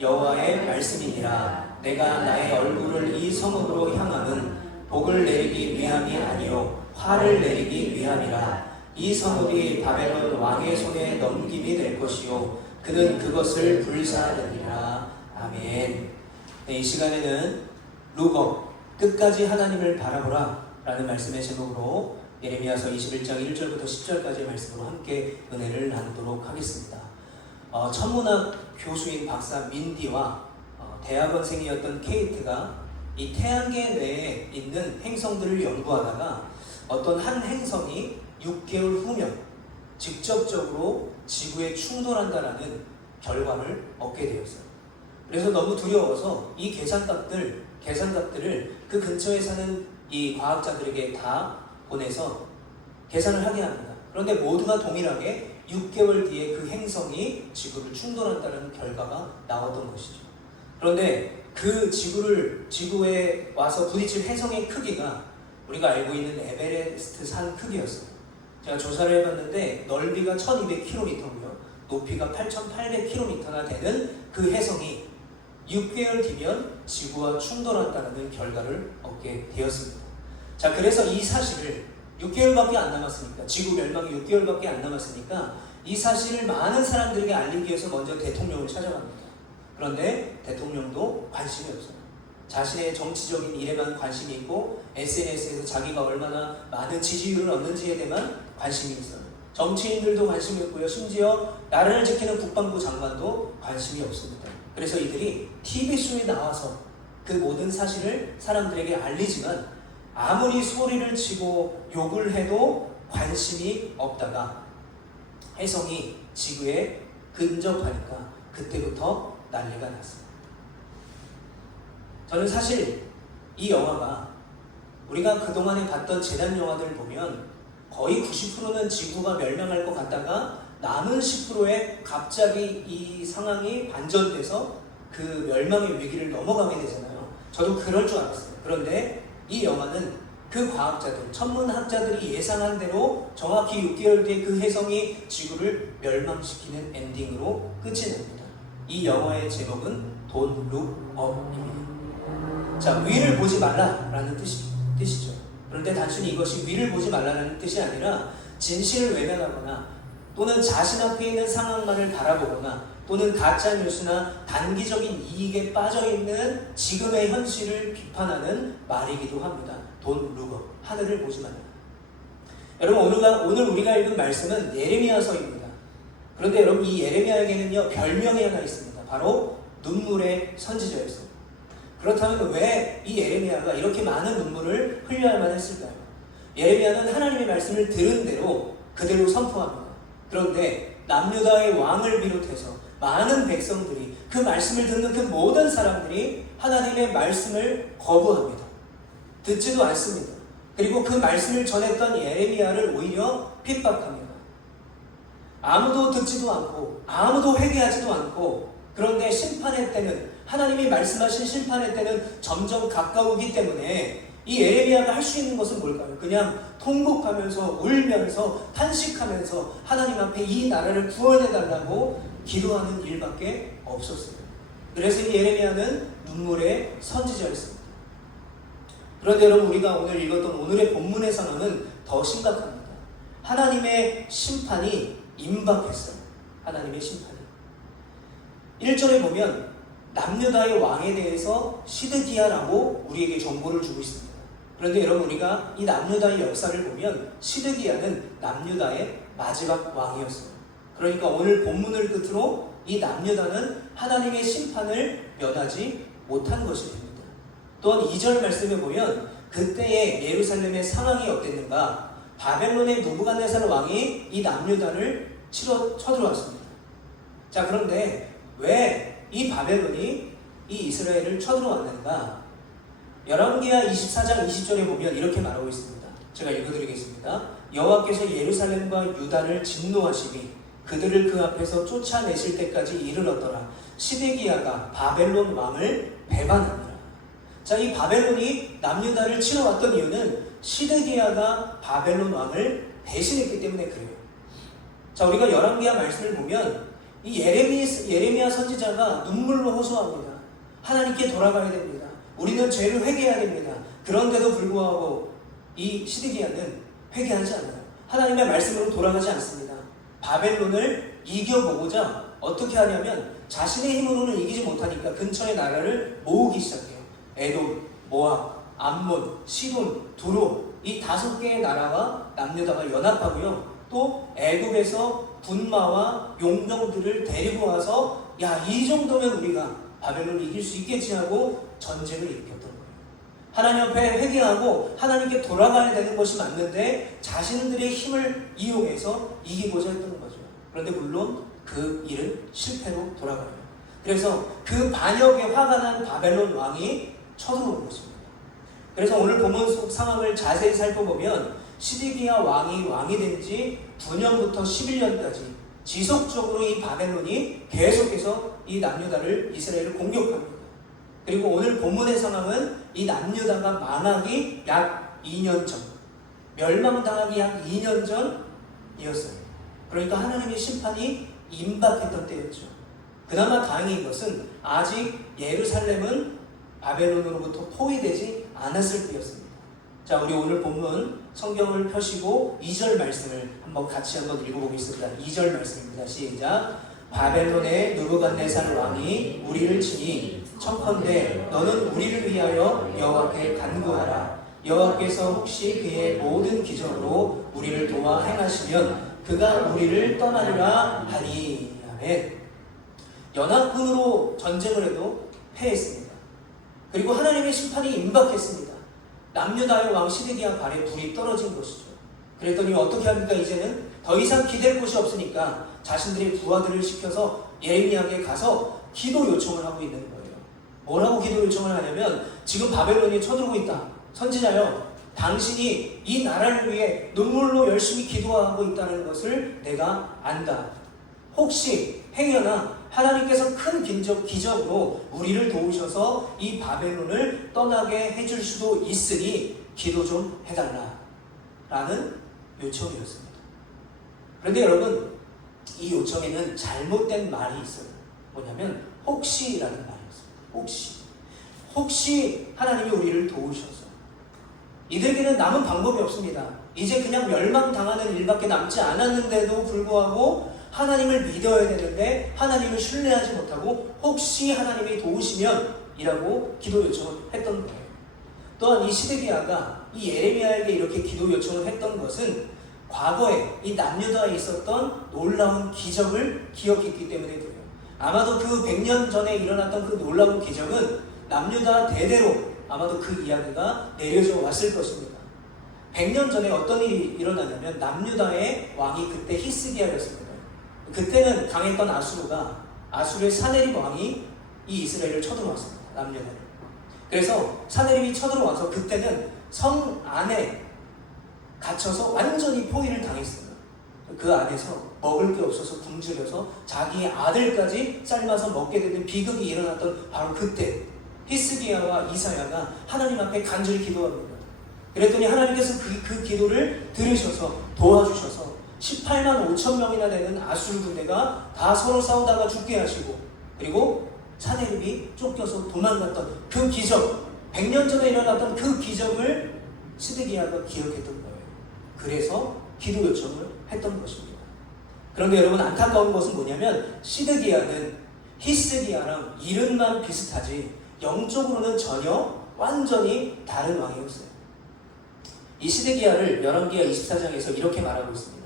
여호와의 말씀이니라. 내가 나의 얼굴을 이 성읍으로 향함은 복을 내리기 위함이 아니요 화를 내리기 위함이라. 이 성읍이 바벨론 왕의 손에 넘김이 될 것이요 그는 그것을 불사하느니라. 아멘. 네, 이 시간에는 룩업 끝까지 하나님을 바라보라 라는 말씀의 제목으로 예레미야서 21장 1절부터 10절까지의 말씀으로 함께 은혜를 나누도록 하겠습니다. 천문학 교수인 박사 민디와 대학원생이었던 케이트가 이 태양계 내에 있는 행성들을 연구하다가 어떤 한 행성이 6개월 후면 직접적으로 지구에 충돌한다라는 결과를 얻게 되었어요. 그래서 너무 두려워서 이 계산값들을 그 근처에 사는 이 과학자들에게 다 보내서 계산을 하게 합니다. 그런데 모두가 동일하게 6개월 뒤에 그 행성이 지구를 충돌한다는 결과가 나왔던 것이죠. 그런데 그 지구에 와서 부딪힐 행성의 크기가 우리가 알고 있는 에베레스트 산 크기였어요. 제가 조사를 해봤는데 넓이가 1200km고요. 높이가 8800km나 되는 그 해성이 6개월 뒤면 지구와 충돌한다는 결과를 얻게 되었습니다. 자, 그래서 이 사실을 6개월밖에 안 남았으니까, 지구 멸망이 6개월밖에 안 남았으니까 이 사실을 많은 사람들에게 알리기 위해서 먼저 대통령을 찾아갑니다. 그런데 대통령도 관심이 없어요. 자신의 정치적인 일에만 관심이 있고 SNS에서 자기가 얼마나 많은 지지율을 얻는지에 대한 관심이 있어요. 정치인들도 관심이 없고요. 심지어 나라를 지키는 국방부 장관도 관심이 없습니다. 그래서 이들이 TV쇼에 나와서 그 모든 사실을 사람들에게 알리지만 아무리 소리를 치고 욕을 해도 관심이 없다가 해성이 지구에 근접하니까 그때부터 난리가 났어요. 저는 사실 이 영화가 우리가 그동안에 봤던 재난 영화들을 보면 거의 90%는 지구가 멸망할 것 같다가 남은 10%에 갑자기 이 상황이 반전돼서 그 멸망의 위기를 넘어가게 되잖아요. 저도 그럴 줄 알았어요. 그런데 이 영화는 그 과학자들, 천문학자들이 예상한 대로 정확히 6개월 뒤에 그 해성이 지구를 멸망시키는 엔딩으로 끝이 납니다. 이 영화의 제목은 Don't Look Up입니다. 자, 위를 보지 말라라는 뜻이죠. 그런데 단순히 이것이 위를 보지 말라는 뜻이 아니라 진실을 외면하거나 또는 자신 앞에 있는 상황만을 바라보거나 또는 가짜뉴스나 단기적인 이익에 빠져있는 지금의 현실을 비판하는 말이기도 합니다. Don't look up. 하늘을 보지 말라. 여러분, 오늘 우리가 읽은 말씀은 예레미야서입니다. 그런데 여러분, 이 예레미야에게는요 별명이 하나 있습니다. 바로 눈물의 선지자였어요. 그렇다면 왜 이 예레미야가 이렇게 많은 눈물을 흘려야만 했을까요? 예레미야는 하나님의 말씀을 들은 대로 그대로 선포합니다. 그런데 남유다의 왕을 비롯해서 많은 백성들이 그 말씀을 듣는 그 모든 사람들이 하나님의 말씀을 거부합니다. 듣지도 않습니다. 그리고 그 말씀을 전했던 예레미야를 오히려 핍박합니다. 아무도 듣지도 않고 아무도 회개하지도 않고, 그런데 심판의 때는, 하나님이 말씀하신 심판의 때는 점점 가까우기 때문에 이 예레미야가 할 수 있는 것은 뭘까요? 그냥 통곡하면서 울면서 탄식하면서 하나님 앞에 이 나라를 구원해달라고 기도하는 일밖에 없었어요. 그래서 이 예레미야는 눈물의 선지자였습니다. 그런데 여러분, 우리가 오늘 읽었던 오늘의 본문의 상황은 더 심각합니다. 하나님의 심판이 임박했어요. 하나님의 심판이. 1절에 보면 남유다의 왕에 대해서 시드기야라고 우리에게 정보를 주고 있습니다. 그런데 여러분, 우리가 이 남유다의 역사를 보면 시드기야는 남유다의 마지막 왕이었어요. 그러니까 오늘 본문을 끝으로 이 남유다는 하나님의 심판을 면하지 못한 것이 됩니다. 또한 2절 말씀에 보면 그때의 예루살렘의 상황이 어땠는가? 바벨론의 느부갓네살 왕이 이 남유다를 쳐들어왔습니다. 자, 그런데 왜 이 바벨론이 이 이스라엘을 쳐들어왔는가? 열왕기하 24장 20절에 보면 이렇게 말하고 있습니다. 제가 읽어드리겠습니다. 여호와께서 예루살렘과 유다를 진노하시니 그들을 그 앞에서 쫓아내실 때까지 이르렀더라. 시드기야가 바벨론 왕을 배반하니라. 자, 이 바벨론이 남유다를 치러 왔던 이유는 시드기야가 바벨론 왕을 배신했기 때문에 그래요. 자, 우리가 열왕기하 말씀을 보면 이 예레미야 선지자가 눈물로 호소합니다. 하나님께 돌아가야 됩니다. 우리는 죄를 회개해야 됩니다. 그런데도 불구하고 이 시드기야는 회개하지 않아요. 하나님의 말씀으로 돌아가지 않습니다. 바벨론을 이겨보고자 어떻게 하냐면 자신의 힘으로는 이기지 못하니까 근처의 나라를 모으기 시작해요. 에돔, 모압, 암몬, 시돈, 두로 이 5개의 나라와 남유다가 연합하고요. 또 애굽에서 군마와 용병들을 데리고 와서 야, 이 정도면 우리가 바벨론을 이길 수 있겠지 하고 전쟁을 일으켰던 거예요. 하나님 앞에 회개하고 하나님께 돌아가야 되는 것이 맞는데 자신들의 힘을 이용해서 이기고자 했던 거죠. 그런데 물론 그 일은 실패로 돌아가요. 그래서 그 반역에 화가 난 바벨론 왕이 쳐들어온 것입니다. 그래서 오늘 본문 속 상황을 자세히 살펴보면 시드기야 왕이 된 지 9년부터 11년까지 지속적으로 이 바벨론이 계속해서 이 남유다를 이스라엘을 공격합니다. 그리고 오늘 본문의 상황은 이 남유다가 망하기 약 2년 전, 멸망당하기 약 2년 전이었어요. 그러니까 하나님의 심판이 임박했던 때였죠. 그나마 다행인 것은 아직 예루살렘은 바벨론으로부터 포위되지 않았을 때였습니다. 자, 우리 오늘 본문 성경을 펴시고 2절 말씀을 같이 한번 읽어보겠습니다. 2절 말씀입니다. 시작. 바벨론의 느부갓네살 왕이 우리를 치니 청컨대 너는 우리를 위하여 여호와께 간구하라. 여호와께서 혹시 그의 모든 기적으로 우리를 도와 행하시면 그가 우리를 떠나리라 하니. 아멘. 연합군으로 전쟁을 해도 패했습니다. 그리고 하나님의 심판이 임박했습니다. 남유다의 왕 시드기야 발에 불이 떨어진 것이죠. 그랬더니 어떻게 합니까? 이제는 더 이상 기댈 곳이 없으니까 자신들의 부하들을 시켜서 예레미야에게 가서 기도 요청을 하고 있는 거예요. 뭐라고 기도 요청을 하냐면 지금 바벨론이 쳐들고 있다. 선지자여, 당신이 이 나라를 위해 눈물로 열심히 기도하고 있다는 것을 내가 안다. 혹시 행여나 하나님께서 큰 기적으로 우리를 도우셔서 이 바벨론을 떠나게 해줄 수도 있으니 기도 좀 해달라 라는 요청이었습니다. 그런데 여러분, 이 요청에는 잘못된 말이 있어요. 뭐냐면 혹시라는 말이었습니다. 혹시 하나님이 우리를 도우셔서. 이들에게는 남은 방법이 없습니다. 이제 그냥 멸망당하는 일밖에 남지 않았는데도 불구하고 하나님을 믿어야 되는데 하나님을 신뢰하지 못하고 혹시 하나님이 도우시면 이라고 기도 요청을 했던 거예요. 또한 이 시드기야가 이 예레미야에게 이렇게 기도 요청을 했던 것은 과거에 이 남유다에 있었던 놀라운 기적을 기억했기 때문에 그래요. 아마도 그 100년 전에 일어났던 그 놀라운 기적은 남유다 대대로 아마도 그 이야기가 내려져 왔을 것입니다. 100년 전에 어떤 일이 일어나냐면 남유다의 왕이 그때 히스기야였습니다. 그때는 강했던 아수르의 사네립 왕이 이 이스라엘을 쳐들어왔습니다. 남유다를. 그래서 사네립이 쳐들어와서 그때는 성 안에 갇혀서 완전히 포위를 당했어요. 그 안에서 먹을 게 없어서 굶주려서 자기의 아들까지 삶아서 먹게 되는 비극이 일어났던 바로 그때 히스기야와 이사야가 하나님 앞에 간절히 기도합니다. 그랬더니 하나님께서 그 기도를 들으셔서 도와주셔서 18만 5천 명이나 되는 아수르 군대가 다 서로 싸우다가 죽게 하시고, 그리고 사네립이 쫓겨서 도망갔던 그 기적, 100년 전에 일어났던 그 기적을 시드기야가 기억했던 거예요. 그래서 기도 요청을 했던 것입니다. 그런데 여러분, 안타까운 것은 뭐냐면 시드기야는 히스기야랑 이름만 비슷하지 영적으로는 전혀 완전히 다른 왕이었어요. 이 시드기야를 열왕기하 24장에서 이렇게 말하고 있습니다.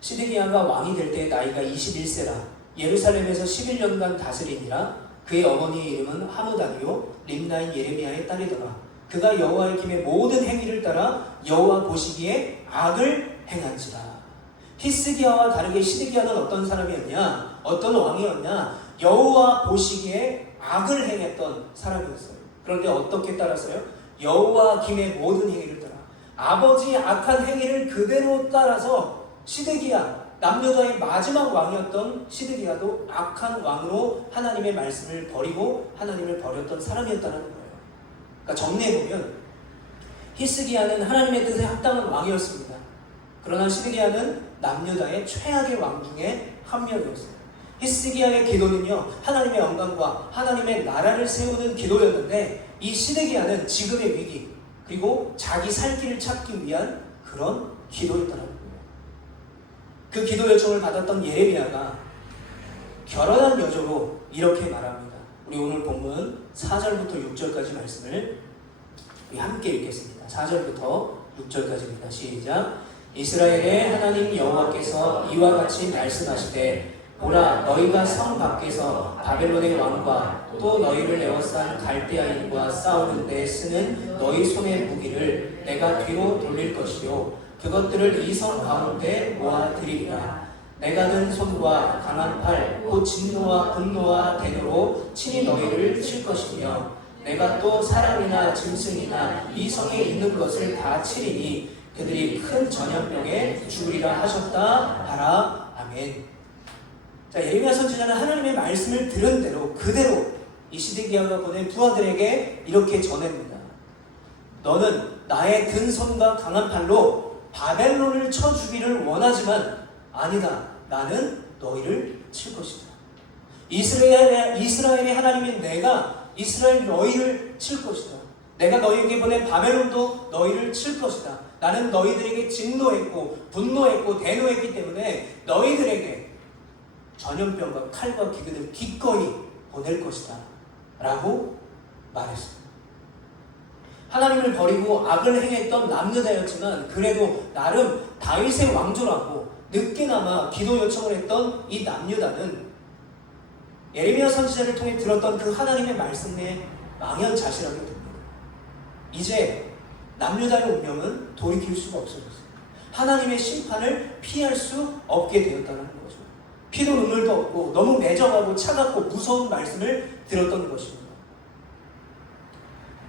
시드기야가 왕이 될 때 나이가 21세라 예루살렘에서 11년간 다스리니라. 그의 어머니의 이름은 하무다니요 림나인 예레미야의 딸이더라. 그가 여호와의 김의 모든 행위를 따라 여호와 보시기에 악을 행한지라. 히스기야와 다르게 시드기야는 어떤 사람이었냐? 어떤 왕이었냐? 여호와 보시기에 악을 행했던 사람이었어요. 그런데 어떻게 따라서요? 여호와 김의 모든 행위를 따라, 아버지의 악한 행위를 그대로 따라서 시드기야, 남유다의 마지막 왕이었던 시드기야도 악한 왕으로 하나님의 말씀을 버리고 하나님을 버렸던 사람이었다는 거예요. 그러니까 정리해보면 히스기야는 하나님의 뜻에 합당한 왕이었습니다. 그러나 시드기야는 남유다의 최악의 왕 중에 한 명이었어요. 히스기야의 기도는요, 하나님의 영광과 하나님의 나라를 세우는 기도였는데, 이 시드기야는 지금의 위기 그리고 자기 살 길을 찾기 위한 그런 기도였다는 거예요. 그 기도 요청을 받았던 예레미야가 결혼한 여조로 이렇게 말합니다. 우리 오늘 본문 4절부터 6절까지 말씀을 우리 함께 읽겠습니다. 4절부터 6절까지입니다. 시작. 이스라엘의 하나님 여호와께서 이와 같이 말씀하시되, 보라, 너희가 성 밖에서 바벨론의 왕과 또 너희를 에워싼 갈대아인과 싸우는 데 쓰는 너희 손의 무기를 내가 뒤로 돌릴 것이요, 그것들을 이 성 가운데 모아들이리라. 내가 든 손과 강한 팔, 곧 진노와 분노와 대노로 친히 너희를 칠 것이며, 내가 또 사람이나 짐승이나 이 성에 있는 것을 다 치리니 그들이 큰 전염병에 죽으리라 하셨다 하라. 아멘. 자, 예레미야 선지자는 하나님의 말씀을 들은 대로 그대로 이 시드기야가 보낸 부하들에게 이렇게 전합니다. 너는 나의 든 손과 강한 팔로 바벨론을 쳐 죽이를 원하지만 아니다. 나는 너희를 칠 것이다. 이스라엘의 하나님인 내가 이스라엘 너희를 칠 것이다. 내가 너희에게 보낸 바벨론도 너희를 칠 것이다. 나는 너희들에게 진노했고 분노했고 대노했기 때문에 너희들에게 전염병과 칼과 기근을 기꺼이 보낼 것이다 라고 말했습니다. 하나님을 버리고 악을 행했던 남유다였지만 그래도 나름 다윗의 왕조라고 늦게나마 기도 요청을 했던 이 남유다는 예레미야 선지자를 통해 들었던 그 하나님의 말씀에 망연자실하게 됩니다. 이제 남유다의 운명은 돌이킬 수가 없어졌어요. 하나님의 심판을 피할 수 없게 되었다는 거죠. 피도 눈물도 없고 너무 매정하고 차갑고 무서운 말씀을 들었던 것입니다.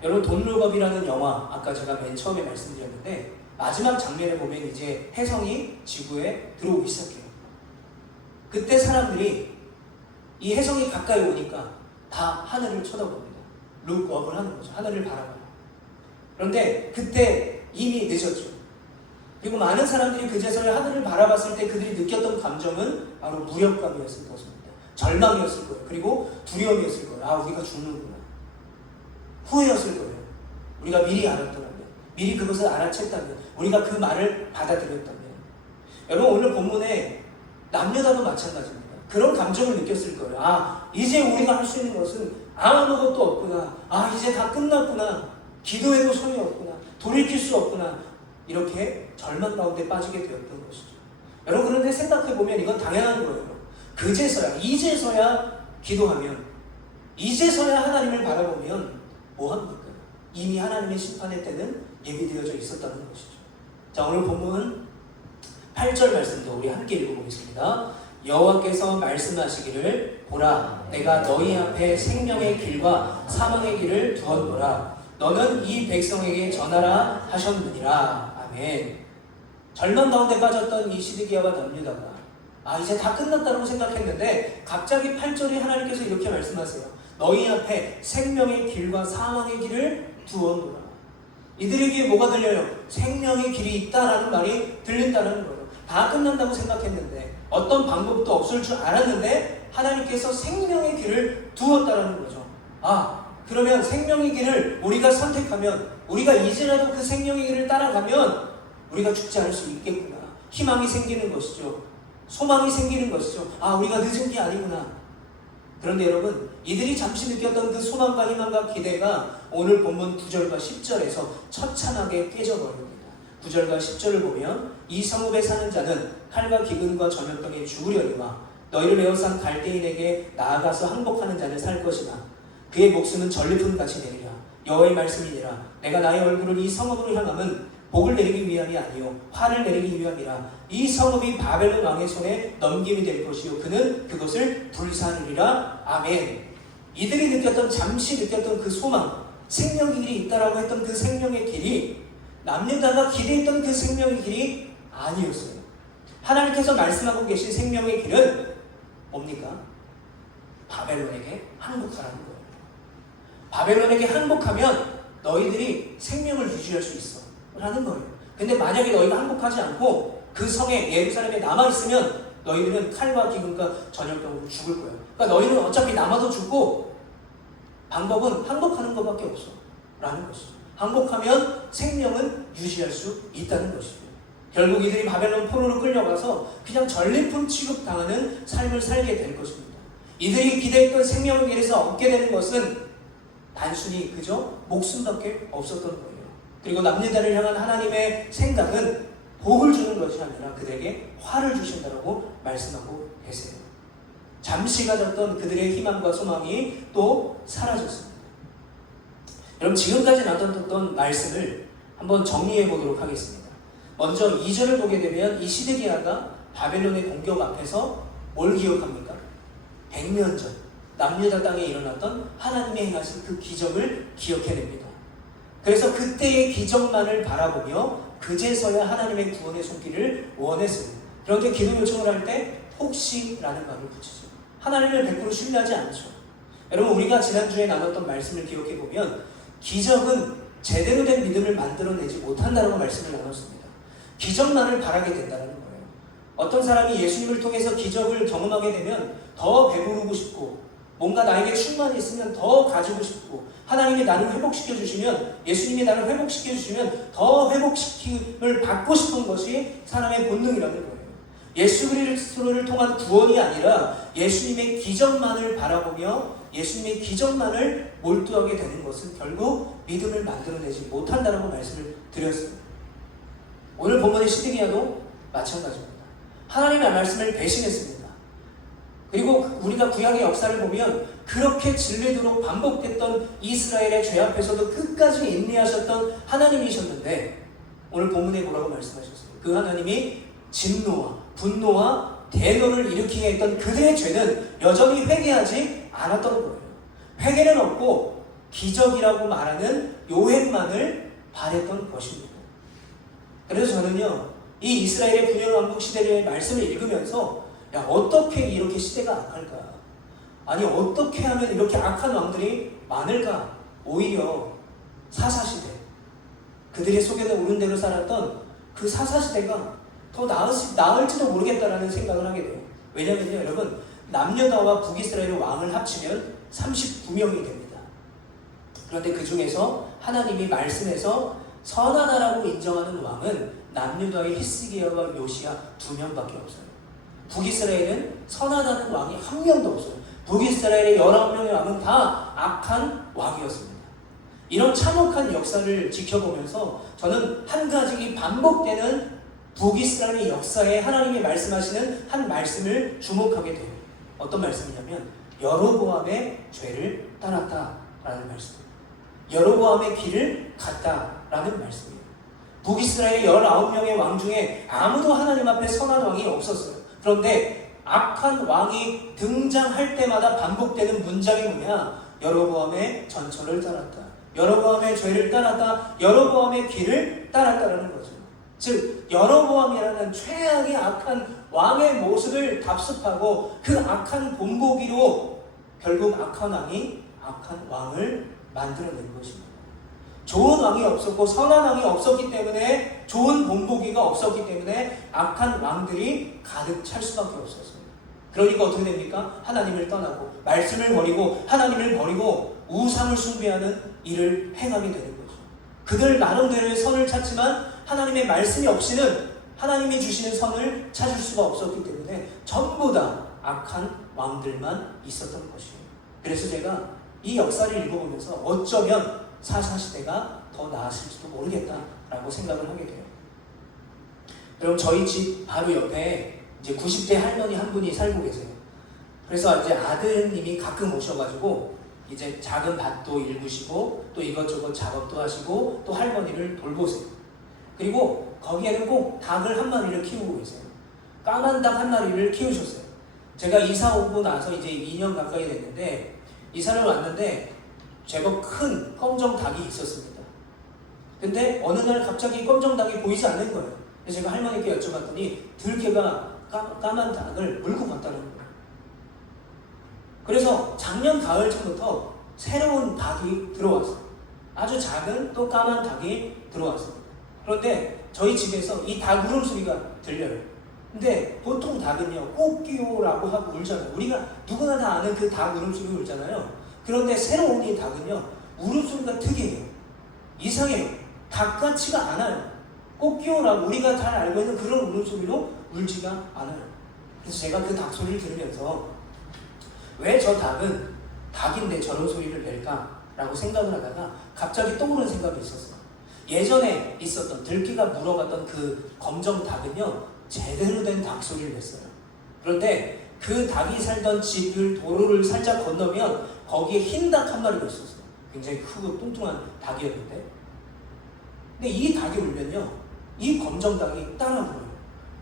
여러분, 돈룩업이라는 영화, 아까 제가 맨 처음에 말씀드렸는데 마지막 장면에 보면 이제 혜성이 지구에 들어오기 시작해요. 그때 사람들이 이 혜성이 가까이 오니까 다 하늘을 쳐다봅니다. 룩업을 하는 거죠. 하늘을 바라봐요. 그런데 그때 이미 늦었죠. 그리고 많은 사람들이 그제서야 하늘을 바라봤을 때 그들이 느꼈던 감정은 바로 무력감이었을 것입니다. 절망이었을 거예요. 그리고 두려움이었을 거예요. 아, 우리가 죽는구나. 후회였을 거예요. 우리가 미리 알았더라면, 미리 그것을 알아챘다면, 우리가 그 말을 받아들였다면. 여러분, 오늘 본문에 남녀다도 마찬가지입니다. 그런 감정을 느꼈을 거예요. 아, 이제 우리가 할 수 있는 것은 아무것도 없구나. 아, 이제 다 끝났구나. 기도해도 소용이 없구나. 돌이킬 수 없구나. 이렇게 절망 가운데 빠지게 되었던 것이죠. 여러분, 그런데 생각해보면 이건 당연한 거예요. 그제서야, 이제서야 기도하면, 이제서야 하나님을 바라보면 뭐합니까? 이미 하나님의 심판의 때는 예비되어져 있었다는 것이죠. 자, 오늘 본문 8절 말씀도 우리 함께 읽어보겠습니다. 여호와께서 말씀하시기를, 보라, 내가 너희 앞에 생명의 길과 사망의 길을 두었노라. 너는 이 백성에게 전하라 하셨느니라. 아멘. 절망 가운데 빠졌던 이 시드기야와 남유다가 아, 이제 다 끝났다고 생각했는데 갑자기 8절에 하나님께서 이렇게 말씀하세요. 너희 앞에 생명의 길과 사망의 길을 두었노라. 이들에게 뭐가 들려요? 생명의 길이 있다라는 말이 들린다는 거예요. 다 끝난다고 생각했는데 어떤 방법도 없을 줄 알았는데 하나님께서 생명의 길을 두었다라는 거죠. 아, 그러면 생명의 길을 우리가 선택하면, 우리가 이제라도 그 생명의 길을 따라가면 우리가 죽지 않을 수 있겠구나. 희망이 생기는 것이죠. 소망이 생기는 것이죠. 아, 우리가 늦은 게 아니구나. 그런데 여러분, 이들이 잠시 느꼈던 그 소망과 희망과 기대가 오늘 본문 9절과 10절에서 처참하게 깨져버립니다. 9절과 10절을 보면 이 성읍에 사는 자는 칼과 기근과 전염병에 죽으려니와 너희를 에워싼 갈대인에게 나아가서 항복하는 자는 살 것이나 그의 목숨은 전리품 같이 내리라. 여호와의 말씀이니라. 내가 나의 얼굴을 이 성읍으로 향함은 복을 내리기 위함이 아니요 화를 내리기 위함이라. 이 성읍이 바벨론 왕의 손에 넘김이 될 것이요 그는 그것을 불사르리라. 아멘. 이들이 느꼈던, 잠시 느꼈던 그 소망, 생명의 길이 있다라고 했던 그 생명의 길이 남유다가 기대했던 그 생명의 길이 아니었어요. 하나님께서 말씀하고 계신 생명의 길은 뭡니까? 바벨론에게 항복하라는 거예요. 바벨론에게 항복하면 너희들이 생명을 유지할 수 있어 라는 거예요. 근데 만약에 너희가 항복하지 않고 그 성에, 예루살렘에 남아있으면 너희들은 칼과 기근과 전염병으로 죽을 거야. 그러니까 너희는 어차피 남아도 죽고 방법은 항복하는 것밖에 없어 라는 것이죠. 항복하면 생명은 유지할 수 있다는 것이죠. 결국 이들이 바벨론 포로로 끌려가서 그냥 전리품 취급당하는 삶을 살게 될 것입니다. 이들이 기대했던 생명의 길에서 얻게 되는 것은 단순히 그저 목숨밖에 없었던 거예요. 그리고 남유다를 향한 하나님의 생각은 복을 주는 것이 아니라 그들에게 화를 주신다라고 말씀하고 계세요. 잠시 가졌던 그들의 희망과 소망이 또 사라졌습니다. 여러분, 지금까지 나눴던 말씀을 한번 정리해 보도록 하겠습니다. 먼저 2절을 보게 되면 이 시드기야가 바벨론의 공격 앞에서 뭘 기억합니까? 100년 전 남유다 땅에 일어났던 하나님의 행하신 그 기적을 기억해냅니다. 그래서 그때의 기적만을 바라보며 그제서야 하나님의 구원의 손길을 원했습니다. 그런데 기도 요청을 할 때 혹시라는 말을 붙이죠. 하나님을 100% 신뢰하지 않죠. 여러분, 우리가 지난주에 나눴던 말씀을 기억해보면 기적은 제대로 된 믿음을 만들어내지 못한다는 말씀을 나눴습니다. 기적만을 바라게 된다는 거예요. 어떤 사람이 예수님을 통해서 기적을 경험하게 되면 더 배부르고 싶고 뭔가 나에게 충만이 있으면 더 가지고 싶고 하나님이 나를 회복시켜 주시면 예수님이 나를 회복시켜 주시면 더 회복시킴을 받고 싶은 것이 사람의 본능이라는 거예요. 예수 그리스도를 통한 구원이 아니라 예수님의 기적만을 바라보며 예수님의 기적만을 몰두하게 되는 것은 결국 믿음을 만들어내지 못한다는 말씀을 드렸습니다. 오늘 본문의 시드기야도 마찬가지입니다. 하나님의 말씀을 배신했습니다. 그리고 우리가 구약의 역사를 보면 그렇게 질리도록 반복됐던 이스라엘의 죄 앞에서도 끝까지 인내하셨던 하나님이셨는데 오늘 본문에 뭐라고 말씀하셨어요? 그 하나님이 진노와 분노와 대노를 일으키게 했던 그들의 죄는 여전히 회개하지 않았던 거예요. 회개는 없고 기적이라고 말하는 요행만을 바랬던 것입니다. 그래서 저는요, 이 이스라엘의 군영왕국 시대의 말씀을 읽으면서 야, 어떻게 이렇게 시대가 악할까? 아니, 어떻게 하면 이렇게 악한 왕들이 많을까? 오히려 사사시대, 그들의 속에서 옳은 대로 살았던 그 사사시대가 더 나을지도 모르겠다라는 생각을 하게 돼요. 왜냐면요, 여러분, 남유다와 북이스라엘의 왕을 합치면 39명이 됩니다. 그런데 그 중에서 하나님이 말씀에서 선하다라고 인정하는 왕은 남유다의 히스기야와 요시야 2명밖에 없어요. 북이스라엘은 선하다는 왕이 1명도 없어요. 북이스라엘의 19명의 왕은 다 악한 왕이었습니다. 이런 참혹한 역사를 지켜보면서 저는 한 가지 반복되는 북이스라엘의 역사에 하나님이 말씀하시는 한 말씀을 주목하게 돼요. 어떤 말씀이냐면 여로보암의 죄를 따랐다라는 말씀입니다. 여로보암의 길을 갔다라는 말씀이에요. 북이스라엘의 19명의 왕 중에 아무도 하나님 앞에 선한 왕이 없었어요. 그런데 악한 왕이 등장할 때마다 반복되는 문장이 뭐냐? 여로보암의 전철을 따랐다, 여로보암의 죄를 따랐다, 여로보암의 길을 따랐다라는 거죠. 즉 여로보암이라는 최악의 악한 왕의 모습을 답습하고 그 악한 본보기로 결국 악한 왕이 악한 왕을 만들어낸 것입니다. 좋은 왕이 없었고 선한 왕이 없었기 때문에 좋은 본보기가 없었기 때문에 악한 왕들이 가득 찰 수밖에 없었습니다. 그러니까 어떻게 됩니까? 하나님을 떠나고 말씀을 버리고 하나님을 버리고 우상을 숭배하는 일을 행하게 되는 거죠. 그들 나름대로의 선을 찾지만 하나님의 말씀이 없이는 하나님이 주시는 선을 찾을 수가 없었기 때문에 전부 다 악한 왕들만 있었던 것이에요. 그래서 제가 이 역사를 읽어보면서 어쩌면 사사시대가 더 나았을지도 모르겠다라고 생각을 하게 돼요. 여러분, 저희 집 바로 옆에 이제 90대 할머니 한 분이 살고 계세요. 그래서 이제 아드님이 가끔 오셔가지고 이제 작은 밭도 일구시고 또 이것저것 작업도 하시고 또 할머니를 돌보세요. 그리고 거기에는 꼭 닭을 한 마리를 키우고 계세요. 까만 닭 한 마리를 키우셨어요. 제가 이사 오고 나서 이제 2년 가까이 됐는데 이사를 왔는데 제법 큰 검정 닭이 있었습니다. 근데 어느 날 갑자기 검정 닭이 보이지 않는 거예요. 그래서 제가 할머니께 여쭤봤더니 들개가 까만 닭을 물고 갔다는 거예요. 그래서 작년 가을 초부터 새로운 닭이 들어왔어요. 아주 작은 또 까만 닭이 들어왔습니다. 그런데 저희 집에서 이 닭 울음소리가 들려요. 근데 보통 닭은요, 꼬끼오라고 하고 울잖아요. 우리가 누구나 다 아는 그 닭 울음소리 울잖아요. 그런데 새로 온 이 닭은요, 울음소리가 특이해요. 이상해요. 닭 같지가 않아요. 꼬끼오라고 우리가 잘 알고 있는 그런 울음소리로 울지가 않아요. 그래서 제가 그 닭 소리를 들으면서 왜 저 닭은 닭인데 저런 소리를 낼까라고 생각을 하다가 갑자기 떠오른 생각이 있었어요. 예전에 있었던 들기가 물어갔던 그 검정 닭은요, 제대로 된 닭 소리를 냈어요. 그런데 그 닭이 살던 집을 도로를 살짝 건너면 거기에 흰 닭 한 마리가 있었어요. 굉장히 크고 뚱뚱한 닭이었는데, 근데 이 닭이 울면요, 이 검정 닭이 따라 불어요.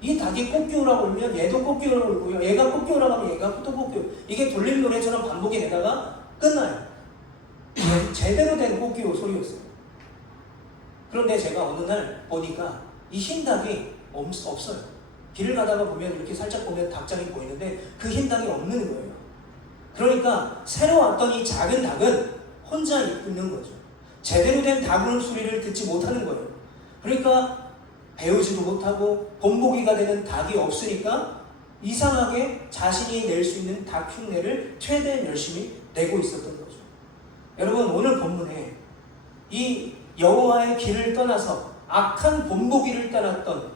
이 닭이 꼬끼오라고 울면 얘도 꼬끼오라고 울고요, 얘가 꼬끼오라고 하면 얘가 또 꼬끼오. 이게 돌림 노래처럼 반복이 되다가 끝나요. 제대로 된 꼬끼오 소리였어요. 그런데 제가 어느 날 보니까 이 흰 닭이 없어요. 길을 가다가 보면 이렇게 살짝 보면 닭장이 보이는데 그 흰 닭이 없는 거예요. 그러니까 새로 왔던 이 작은 닭은 혼자 있는 거죠. 제대로 된 닭 울음소리를 듣지 못하는 거예요. 그러니까 배우지도 못하고 본보기가 되는 닭이 없으니까 이상하게 자신이 낼 수 있는 닭 흉내를 최대한 열심히 내고 있었던 거죠. 여러분, 오늘 본문에 이 여호와의 길을 떠나서 악한 본보기를 따랐던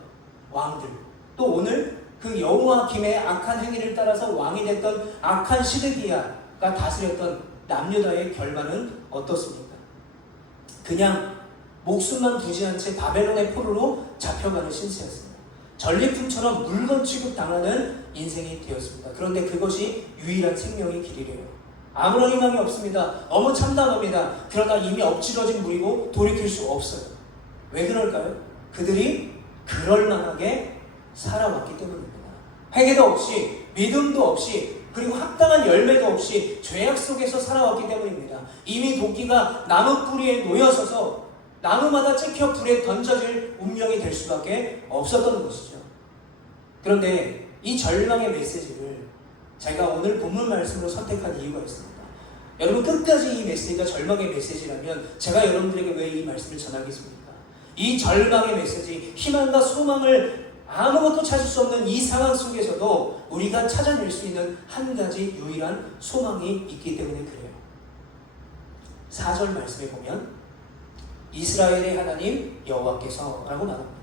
왕들, 또 오늘 그 여호와 김의 악한 행위를 따라서 왕이 됐던 악한 시드기야가 다스렸던 남유다의 결말은 어떻습니까? 그냥 목숨만 부지한 채 바벨론의 포로로 잡혀가는 신세였습니다. 전리품처럼 물건 취급당하는 인생이 되었습니다. 그런데 그것이 유일한 생명의 길이래요. 아무런 희망이 없습니다. 너무 참담합니다. 그러다 이미 엎질러진 물이고 돌이킬 수 없어요. 왜 그럴까요? 그들이 그럴만하게 살아왔기 때문입니다. 회개도 없이, 믿음도 없이, 그리고 합당한 열매도 없이 죄악 속에서 살아왔기 때문입니다. 이미 도끼가 나무 뿌리에 놓여서서 나무마다 찍혀 불에 던져질 운명이 될 수밖에 없었던 것이죠. 그런데 이 절망의 메시지를 제가 오늘 본문 말씀으로 선택한 이유가 있습니다. 여러분, 끝까지 이 메시지가 절망의 메시지라면 제가 여러분들에게 왜 이 말씀을 전하겠습니까? 이 절망의 메시지, 희망과 소망을 아무것도 찾을 수 없는 이 상황 속에서도 우리가 찾아낼 수 있는 한 가지 유일한 소망이 있기 때문에 그래요. 4절 말씀에 보면 이스라엘의 하나님 여호와께서 라고 말합니다.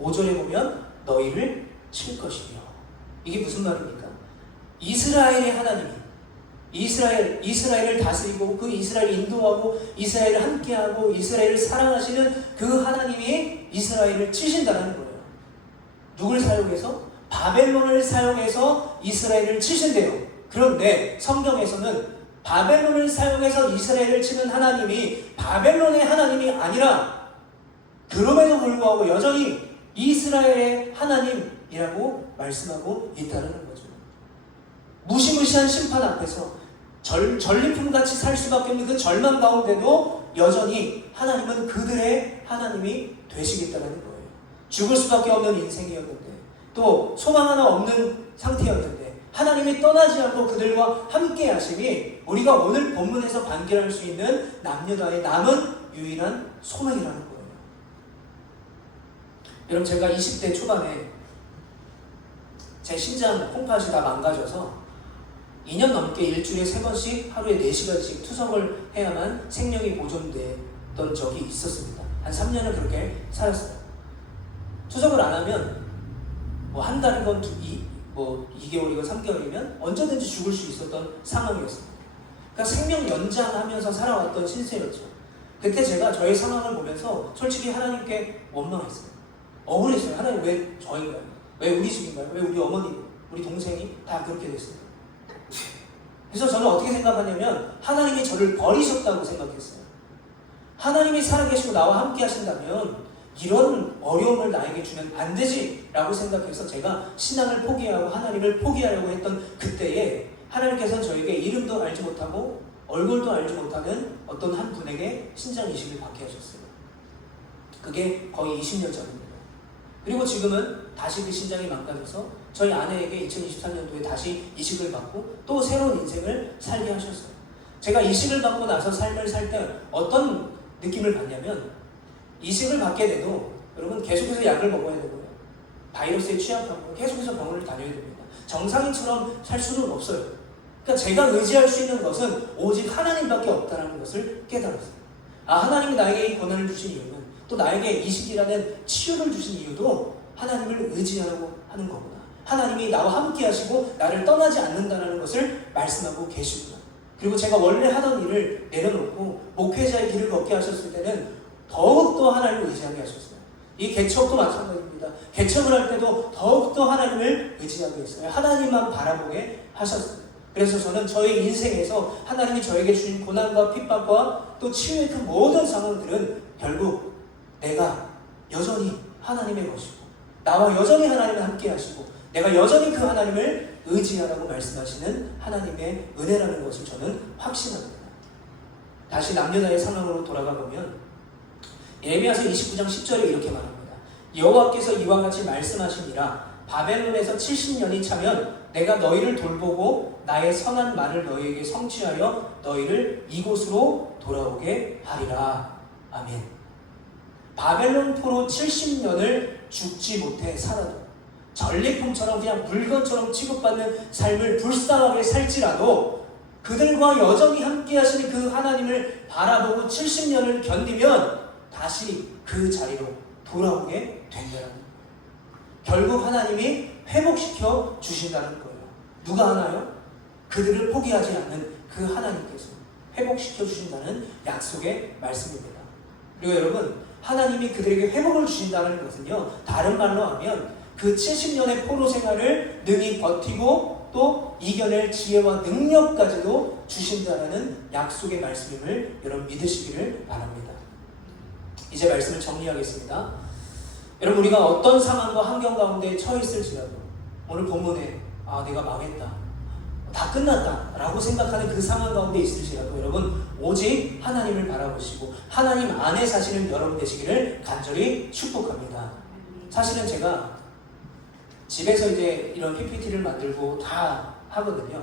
5절에 보면 너희를 칠 것이며. 이게 무슨 말입니까? 이스라엘의 하나님이 이스라엘을 다스리고 그 이스라엘을 인도하고 이스라엘을 함께하고 이스라엘을 사랑하시는 그 하나님이 이스라엘을 치신다는 거예요. 누굴 사용해서? 바벨론을 사용해서 이스라엘을 치신대요. 그런데 성경에서는 바벨론을 사용해서 이스라엘을 치는 하나님이 바벨론의 하나님이 아니라 그럼에도 불구하고 여전히 이스라엘의 하나님이라고 말씀하고 있다는 거죠. 무시무시한 심판 앞에서 전리품같이 살 수밖에 없는 그 절망 가운데도 여전히 하나님은 그들의 하나님이 되시겠다는 거예요. 죽을 수밖에 없는 인생이었는데, 또 소망 하나 없는 상태였는데 하나님이 떠나지 않고 그들과 함께 하심이 우리가 오늘 본문에서 발견할 수 있는 남유다의 남은 유일한 소망이라는 거예요. 여러분, 제가 20대 초반에 제 심장 콩팥이 다 망가져서 2년 넘게 일주일에 3번씩 하루에 4시간씩 투석을 해야만 생명이 보존됐던 적이 있었습니다. 한 3년을 그렇게 살았어요. 투석을 안 하면 뭐 한 달이건 2개월이건 3개월이면 언제든지 죽을 수 있었던 상황이었습니다. 그러니까 생명 연장하면서 살아왔던 신세였죠. 그때 제가 저의 상황을 보면서 솔직히 하나님께 원망했어요. 억울했어요. 하나님, 왜 저인가요? 왜 우리 집인가요? 왜 우리 어머니, 우리 동생이 다 그렇게 됐어요? 그래서 저는 어떻게 생각하냐면 하나님이 저를 버리셨다고 생각했어요. 하나님이 살아계시고 나와 함께 하신다면 이런 어려움을 나에게 주면 안 되지 라고 생각해서 제가 신앙을 포기하고 하나님을 포기하려고 했던 그때에 하나님께서는 저에게 이름도 알지 못하고 얼굴도 알지 못하는 어떤 한 분에게 신장 이식을 받게 하셨어요. 그게 거의 20년 전입니다. 그리고 지금은 다시 그 신장이 망가져서 저희 아내에게 2023년도에 다시 이식을 받고 또 새로운 인생을 살게 하셨어요. 제가 이식을 받고 나서 삶을 살 때 어떤 느낌을 받냐면, 이식을 받게 돼도 여러분 계속해서 약을 먹어야 되고요. 바이러스에 취약하고 계속해서 병원을 다녀야 됩니다. 정상인처럼 살 수는 없어요. 그러니까 제가 의지할 수 있는 것은 오직 하나님밖에 없다는 것을 깨달았어요. 하나님이 나에게 이 권한을 주신 이유는, 또 나에게 이 시기라는 치유를 주신 이유도 하나님을 의지하라고 하는 거구나. 하나님이 나와 함께 하시고 나를 떠나지 않는다는 것을 말씀하고 계시구나. 그리고 제가 원래 하던 일을 내려놓고 목회자의 길을 걷게 하셨을 때는 더욱더 하나님을 의지하게 하셨어요. 이 개척도 마찬가지입니다. 개척을 할 때도 더욱더 하나님을 의지하게 했어요. 하나님만 바라보게 하셨어요. 그래서 저는 저의 인생에서 하나님이 저에게 주신 고난과 핍박과 또 치유의 그 모든 상황들은 결국 내가 여전히 하나님의 것이고, 나와 여전히 하나님을 함께 하시고, 내가 여전히 그 하나님을 의지하라고 말씀하시는 하나님의 은혜라는 것을 저는 확신합니다. 다시 남녀다의 상황으로 돌아가 보면 예레미야서 29장 10절에 이렇게 말합니다. 여호와께서 이와 같이 말씀하시니라. 바벨론에서 70년이 차면 내가 너희를 돌보고 나의 선한 말을 너희에게 성취하여 너희를 이곳으로 돌아오게 하리라. 아멘. 바벨론 포로 70년을 죽지 못해 살아도, 전리품처럼 그냥 물건처럼 취급받는 삶을 불쌍하게 살지라도 그들과 여전히 함께 하시는 그 하나님을 바라보고 70년을 견디면 다시 그 자리로 돌아오게 된다는 거예요. 결국 하나님이 회복시켜 주신다는 거예요. 누가 하나요? 그들을 포기하지 않는 그 하나님께서 회복시켜 주신다는 약속의 말씀입니다. 그리고 여러분, 하나님이 그들에게 회복을 주신다는 것은요, 다른 말로 하면 그 70년의 포로 생활을 능히 버티고 또 이겨낼 지혜와 능력까지도 주신다는 약속의 말씀임을 여러분 믿으시기를 바랍니다. 이제 말씀을 정리하겠습니다. 여러분, 우리가 어떤 상황과 환경 가운데 처해 있을지라도 오늘 본문에 내가 망했다, 다 끝났다 라고 생각하는 그 상황 가운데 있을지라도 여러분 오직 하나님을 바라보시고 하나님 안에 사시는 여러분 되시기를 간절히 축복합니다. 사실은 제가 집에서 이제 이런 PPT를 만들고 다 하거든요.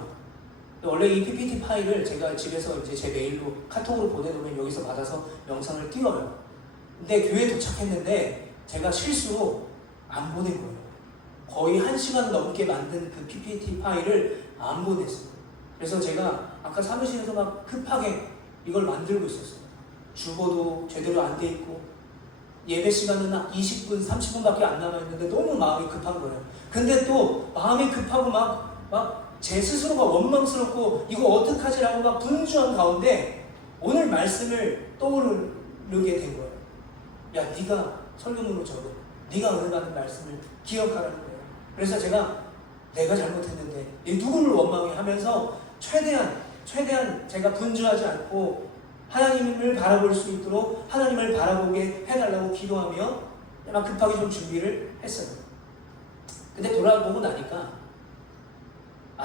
원래 이 PPT 파일을 제가 집에서 이제 제 메일로 카톡으로 보내놓으면 여기서 받아서 영상을 띄워요. 근데 교회에 도착했는데 제가 실수로 안 보낸 거예요. 거의 1시간 넘게 만든 그 PPT 파일을 안 보냈어요. 그래서 제가 아까 사무실에서 막 급하게 이걸 만들고 있었어요. 주보도 제대로 안 돼 있고 예배 시간은 20분, 30분밖에 안 남아있는데 너무 마음이 급한 거예요. 근데 또 마음이 급하고 막 제 스스로가 원망스럽고 이거 어떡하지라고 막 분주한 가운데 오늘 말씀을 떠오르게 된 거예요. 야, 네가 설교문으로 적어. 네가 은혜 받은 말씀을 기억하라는 거예요. 그래서 제가 내가 잘못했는데 누구를 원망해 하면서 최대한 제가 분주하지 않고 하나님을 바라볼 수 있도록 하나님을 바라보게 해달라고 기도하며 막 급하게 좀 준비를 했어요. 근데 돌아보고 나니까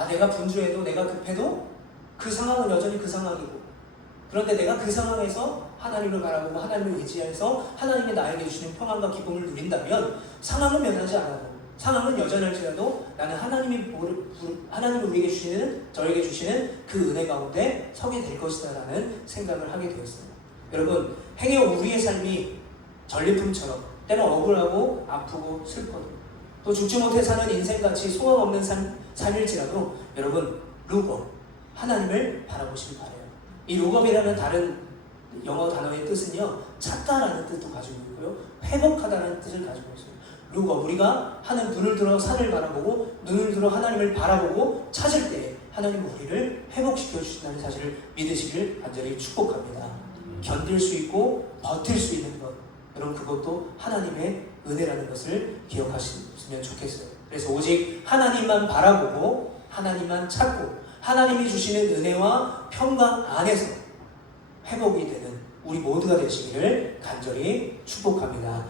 내가 분주해도 내가 급해도 그 상황은 여전히 그 상황이고, 그런데 내가 그 상황에서 하나님을 바라보고 하나님을 의지해서 하나님이 나에게 주시는 평안과 기쁨을 누린다면 상황은 변하지 않아도, 상황은 여전할지라도 나는 하나님이 우리에게 주시는, 저에게 주시는 그 은혜 가운데 서게 될 것이다 라는 생각을 하게 되었어요. 여러분, 행여 우리의 삶이 전리품처럼 때로 억울하고 아프고 슬퍼도 또 죽지 못해 사는 인생같이 소원 없는 삶일지라도 여러분, 룩업, 하나님을 바라보시기 바라요. 이 룩업이라는 다른 영어 단어의 뜻은요, 찾다라는 뜻도 가지고 있고요, 회복하다라는 뜻을 가지고 있어요. 룩업, 우리가 하는 눈을 들어 산을 바라보고 눈을 들어 하나님을 바라보고 찾을 때 하나님 우리를 회복시켜 주신다는 사실을 믿으시길 간절히 축복합니다. 견딜 수 있고 버틸 수 있는 것, 여러분 그것도 하나님의 은혜라는 것을 기억하시면 좋겠어요. 그래서 오직 하나님만 바라보고 하나님만 찾고 하나님이 주시는 은혜와 평강 안에서 회복이 되는 우리 모두가 되시기를 간절히 축복합니다.